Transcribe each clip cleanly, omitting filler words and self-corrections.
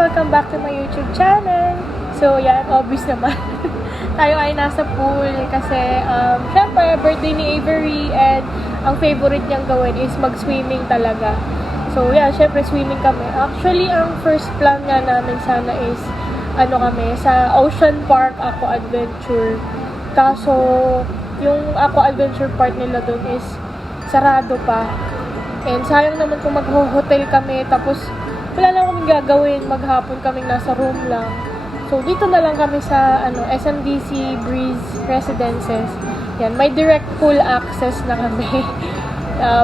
Welcome back to my YouTube channel. So, yan, obvious naman. Tayo ay nasa pool kasi, syempre, birthday ni Avery and ang favorite niyang gawin is mag-swimming talaga. So, yeah, syempre, swimming kami. Actually, ang first plan nga namin sana is, sa Ocean Park Aqua Adventure. Kaso, yung Aqua Adventure part nila dun is sarado pa. And sayang naman kung mag-hotel kami, tapos wala lang kaming gagawin, maghapon kaming nasa room lang. So, dito na lang kami sa SMDC Breeze Residences. Yan, may direct pool access na kami.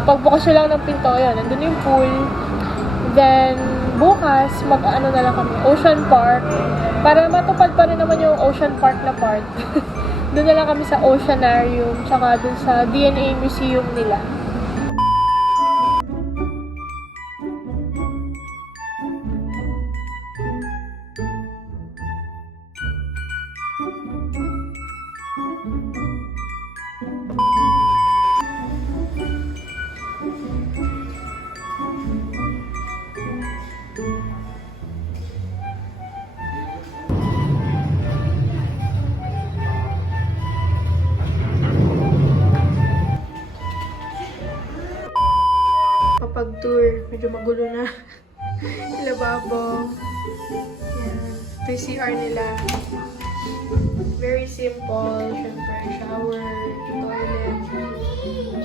Pagbukas nyo lang ng pinto, yun, nandun yung pool. Then, bukas, na lang kami, Ocean Park. Para matupad pa rin naman yung Ocean Park na part. Doon na lang kami sa Oceanarium, tsaka doon sa DNA Museum nila. Kapag tour, medyo magulo na. Lababo. Yan. Ito yung CR nila. Very simple. Siyempre, shower, toilet,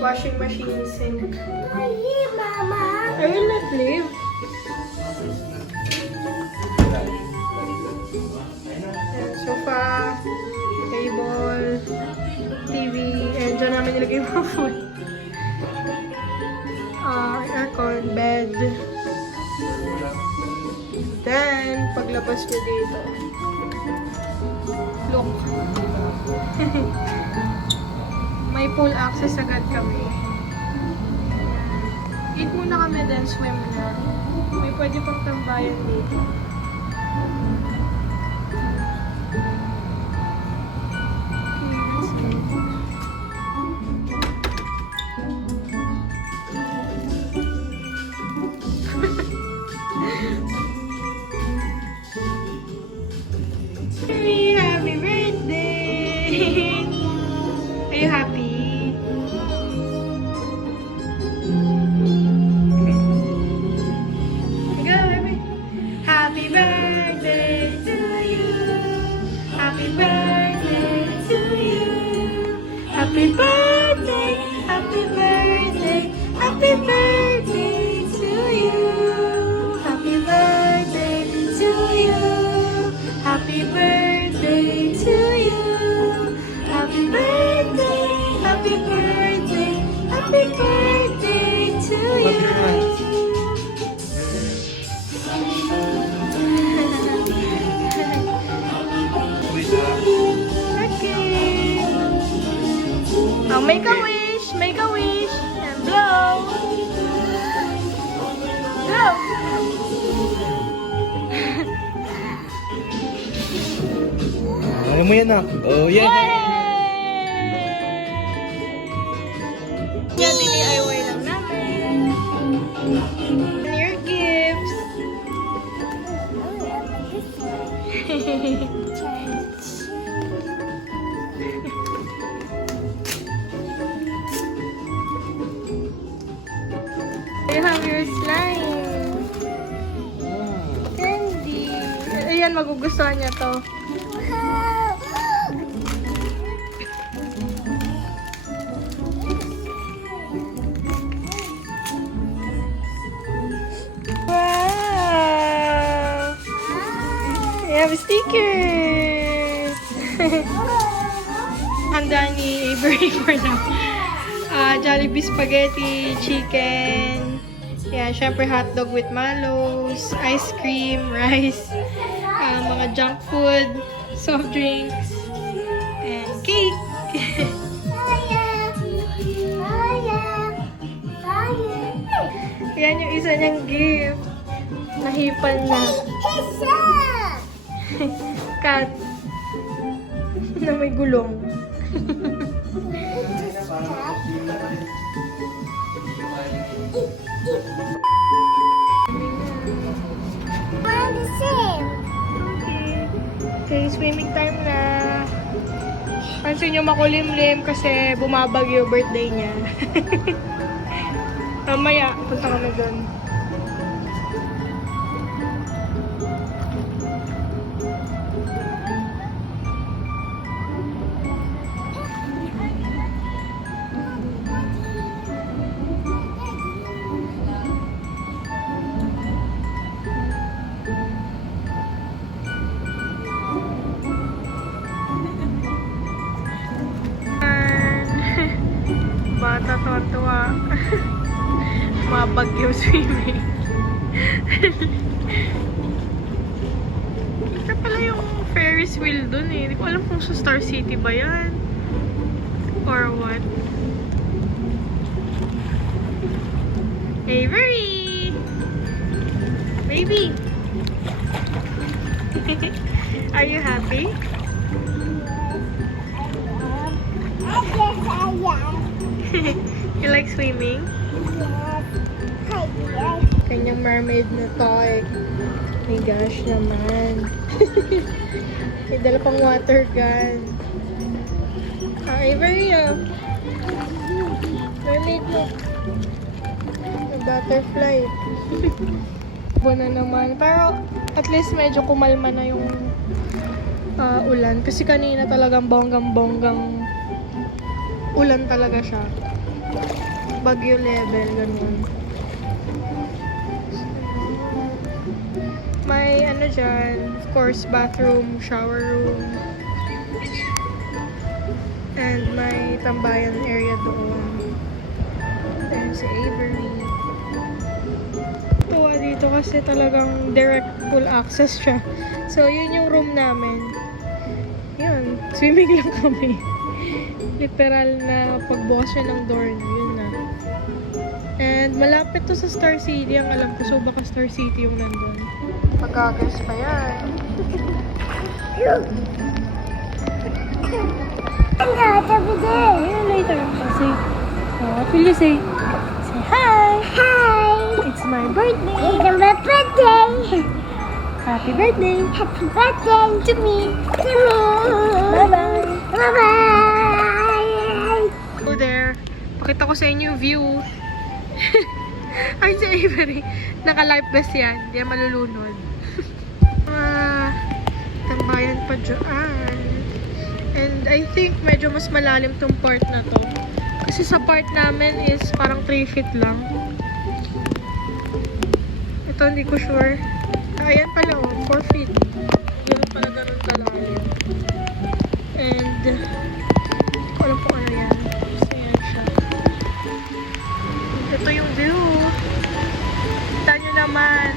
washing machine, sink. Mama! I will not leave. Yan, sofa, table, TV, and dyan namin nilagay yung mga food. Aircon, bed. Then, paglabas nyo dito. Look. May pool access agad kami. Eat muna kami, then swim na. May pwede pang tambayan dito. Happy birthday! Are you happy? Go, baby. Happy birthday to you. Happy birthday to you. Happy birthday, happy birthday, happy birthday to you. Happy birthday to you. Happy birthday to you. Happy birthday, happy birthday, happy birthday to you. Okay. Now make a wish, and blow. Blow. Ayaw mo yan ah. Oh, yeah. Yan, DIY lang namin. And your gifts. You have your slime. Candy. Ayan, magugustuhan niya to. Wow! You have a sticker! Handa ni Avery for now. Jollibee spaghetti, chicken, yeah, syempre hotdog with mallows, ice cream, rice, mga junk food, soft drinks, and cake. Yan yung isa niyang gift. Nahipan na. Cat. Na may gulong. Okay, swimming time na. Pansin nyo makulimlim kasi bumabagyo birthday niya. Mamaya, punta kami doon. Bata tuwa-tuwa. Mabagyo swimming. Kita pala yung Ferris wheel dun eh. Hindi ko alam kung sa Star City ba yan. Or what. Avery! Baby! Are you happy? You like swimming? Kanyang mermaid na toy. My gosh naman. May dala pang water gun. Avery mermaid mo. May butterfly. Buwan na naman. Pero at least medyo kumalma na yung ulan. Kasi kanina talagang bonggang-bonggang ulan talaga siya. Bagyo level, ganun. May ano dyan, of course, bathroom, shower room. And may tambayan area doon. Then si Avery. Tuwa dito kasi talagang direct full access siya. So, yun yung room namin. Yun, swimming lang kami. Literal na pagbukas siya ng door niya, yun na. And malapit to sa Star City, ang alam ko. So baka Star City yung nandun. Pagkagas pa yan. Later. Say, what will you say? Say hi! Hi! It's my birthday! It's my birthday! Happy birthday! Happy birthday To me! to me! Bye-bye! Bye-bye! Go there. Pakita ko sa inyo yung view. Ay, si Avery. Naka-life vest yan. Hindi yan malulunod. Tambayan pa dyan. And I think medyo mas malalim tong part na to. Kasi sa part namin is parang 3 feet lang. Ito hindi ko sure. Ayan pala oh, 4 feet. Ganun pala ganun kalalim. And hindi ko alam kung ano yan. Basta yan siya. Ito yung view. Kita nyo naman.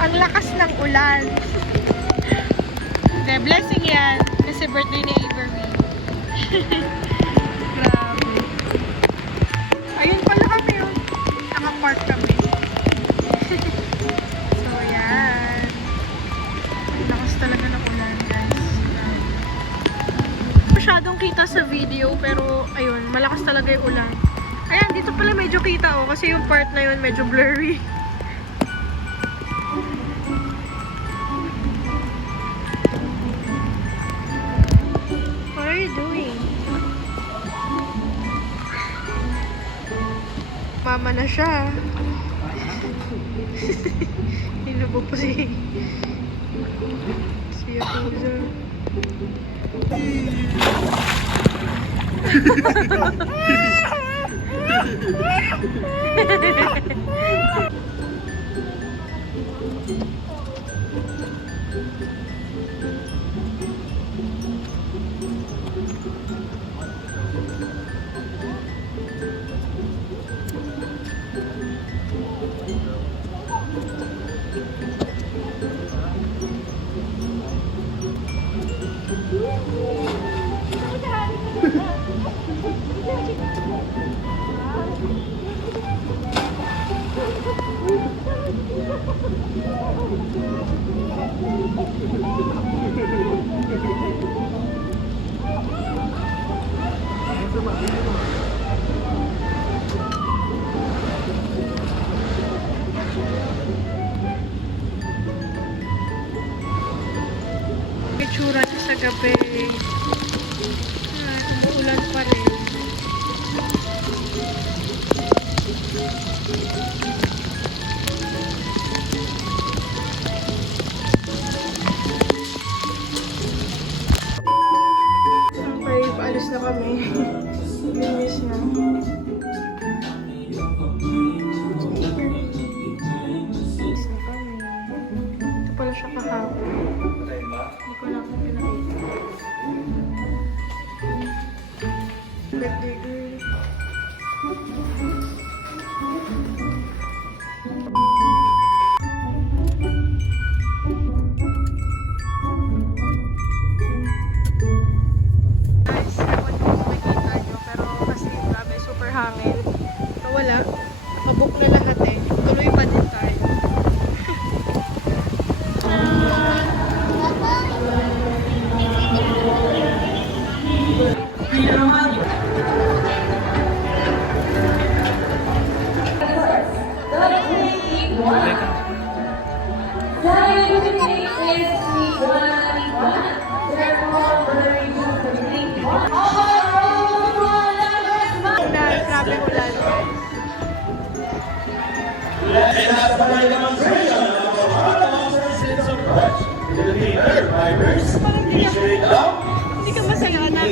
Ang lakas ng ulan. Hindi, blessing yan. Kasi birthday ni Avery. Grabe. Ayun pala kami yun. Naka-park kami. So, yan. Ang lakas talaga ng ulan, guys. Masyadong kita sa video, pero ayun, malakas talaga yung ulan. Ayan, dito pala medyo kita oh, kasi yung part na yun medyo blurry. What are you doing? Mama na siya. Hinubog pa si Yakuza. sa gabi. Ay, umuulan pa rin. Okay, paalis na kami. Linis na. Alis na kami. Ito pala siya kahapon. Hindi ko lang kung pinakita. Birthday girl. Guys, ewan ko kung makikita nyo, pero kasi grabe, super hangin. So wala, nakabook na lahat eh. Tuloy pa din tayo. Grabe ulan. Hindi ka masaya na.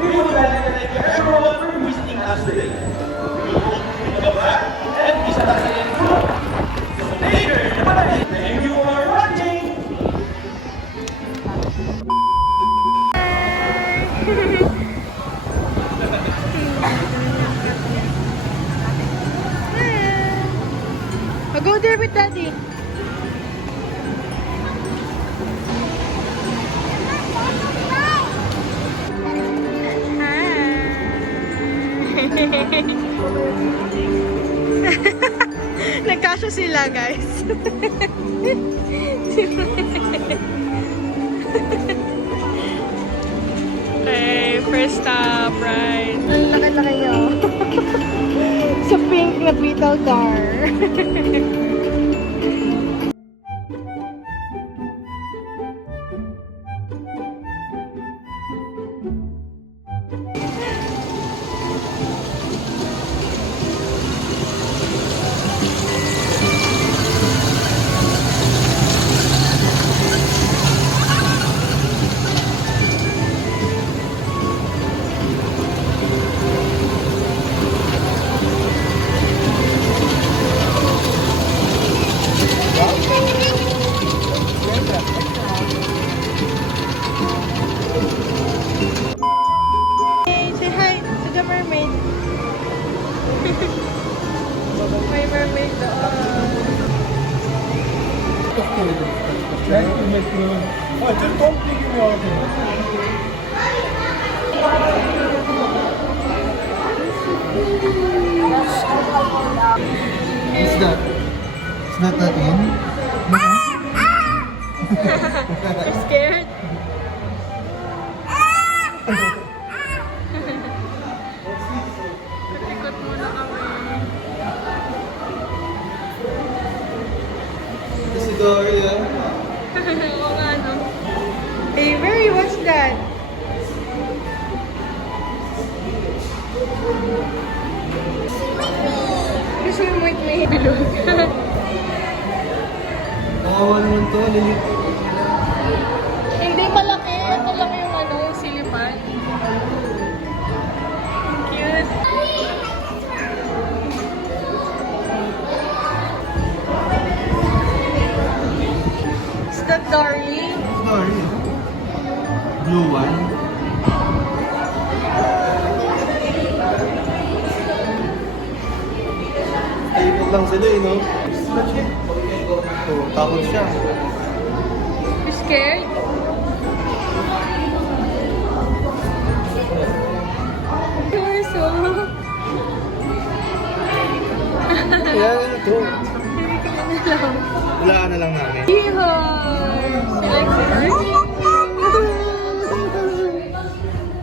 We would like to thank everyone for visiting us today. We hope you come back and visit us again soon. So later, thank you for watching. I'll go there with Daddy. Nagkasya sila, guys. Okay, first stop, right? Ang laki-laki nyo. Sa pink na Beetle Dar. Say hi to the mermaid. May mermaid doon. What's that? Is that in? You're scared? Katikot muna kami. Si Dory, ah. Oo nga, no? Hey, Mary, what's that? Gusto mo with me? Bilog. Nakawa naman to, lilit. Hindi malaki. Ito lang yung ano, silipan. Cute. Is that Dory? Dory, ah. Blue one. Ikot lang sila eh, no? Oh, takot siya. You scared? yan, ano to? Wala na lang namin. Seahorse!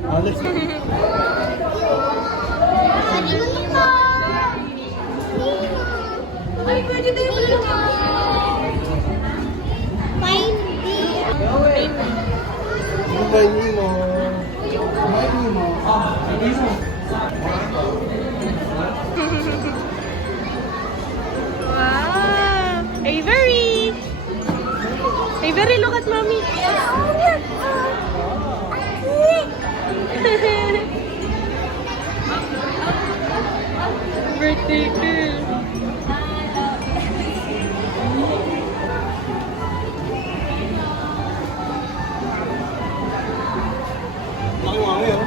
Alex, Ay, pwede tayo pala. ano ba yun mo? Kumain niyo mo. Hindi mo. Wow! Avery! Avery, look at mommy! Birthday girl! Laki mo yun.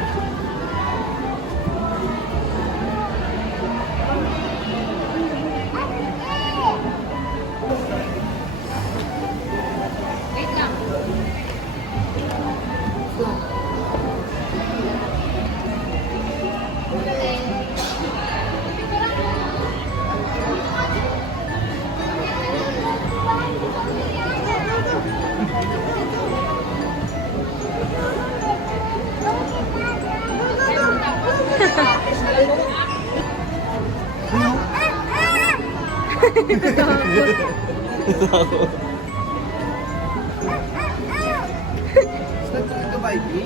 Start to the Bible.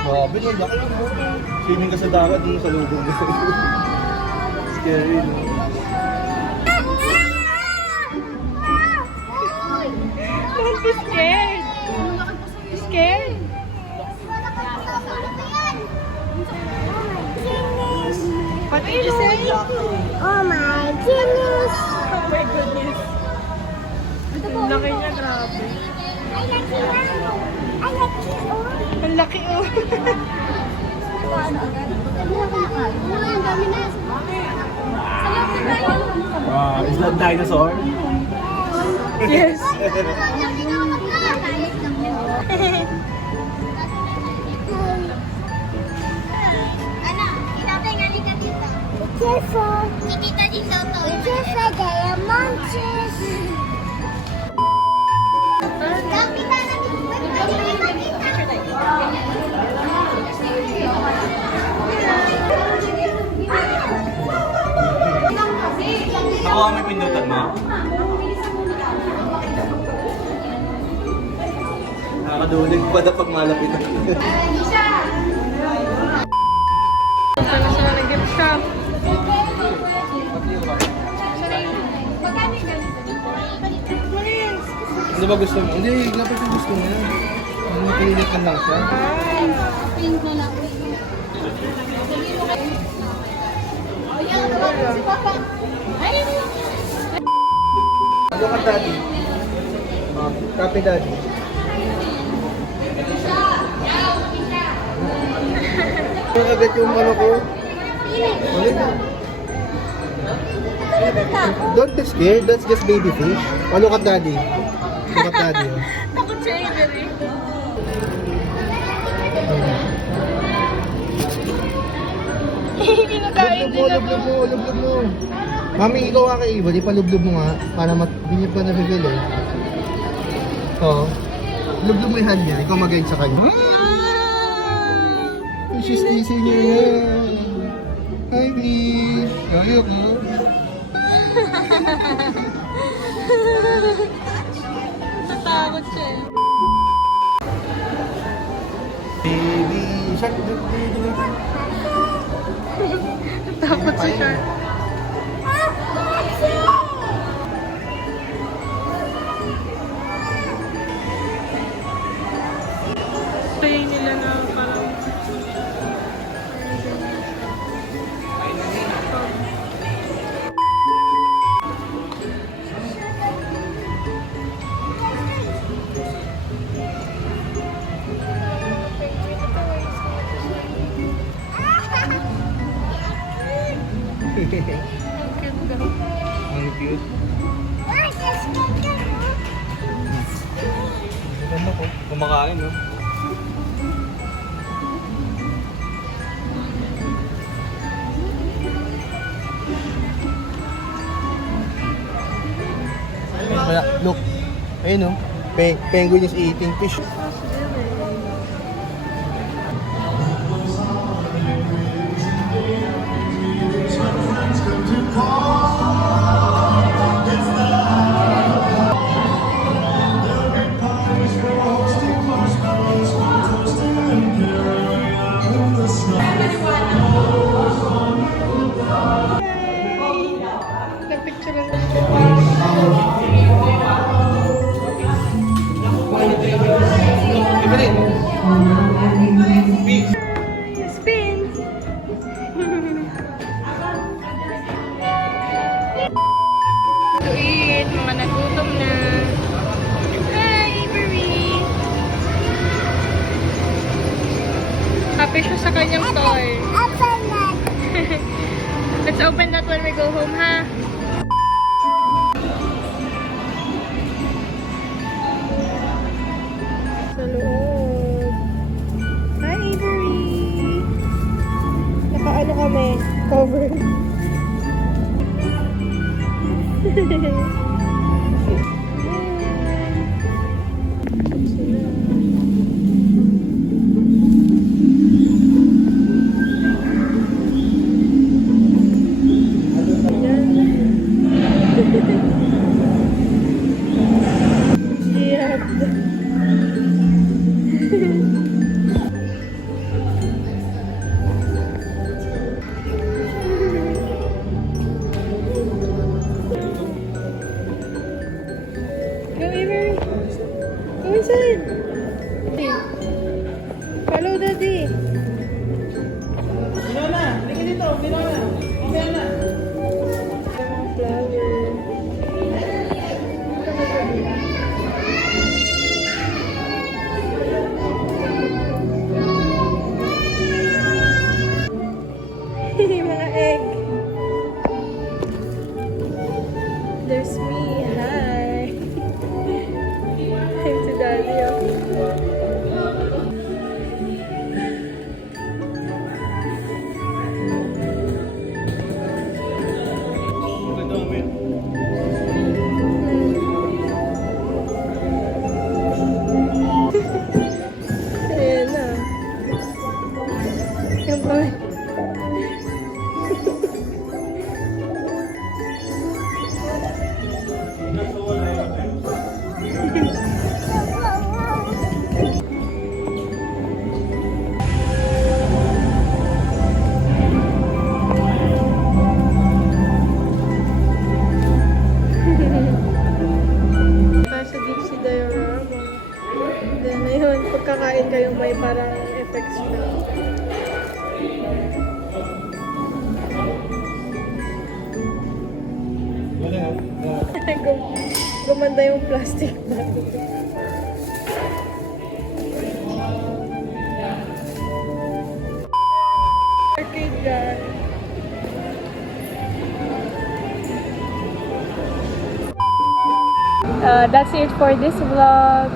Grabe, ang laki mo. Swimming ka sa dagat, dun sa lubong. Scary, no? Don't be scared! Scared? What are you saying? Oh my goodness! Oh my goodness. Ang laki niya, grabe. I like it now! I like it all! Ang laki oh. Ang dami na! Wow, is that dinosaur? Yes. Careful! Kikita din daw to. Careful, there are monsters! Nakuha mo yung pindutan mo? Nakakadulig pa na pag malapit. Sana siya nag-gift shop. Ano ba gusto mo? Hindi, dapat yung gusto mo. Pinilit lang siya. Ano ka, daddy? Copy, daddy. Ano agad yung ano ko? Ulit. Don't be scared, that's just baby fish. Ano ka, daddy? Ano ka, daddy? Takot siya Avery. Hindi na tayo Lublub mo, lublub mo. Mami, ikaw ka kay Iba, di pa lublub mo nga. Para binip ka na bibili. Oo. Lublub mo yung hand niya, ikaw mag-guide sa kanya. She's teasing you. Hi, Fish. Ayok mo. Natakot siya. Baby shark. Natakot si Shark. Try nila na parang Ang cute. What is kangaroo? Ganda ko. Kumakain, no? Wala, look. Ayun, no? Penguin is eating fish. Nagpicture lang. Evelyn! Beach! Spin! To eat, mga nagutom na. Hi, Avery! Happy siya sa kanyang toy. Open that. Let's open that when we go home, ha? Sa loob. Hi, Avery! Nakaano kami? Cover. Go, Avery. Go inside. Follow Daddy. Binona! Halika dito! Binona! Mamaya na! Mga flower. Mga egg. There's me. Hi. Hi to Daddy. Ayan na. Yung pa. Sa deep sea diorama. Then, ayun, pagkakain kayong may parang effects na. Gumanda yung plastic bag. Arcade gun. That's it for this vlog.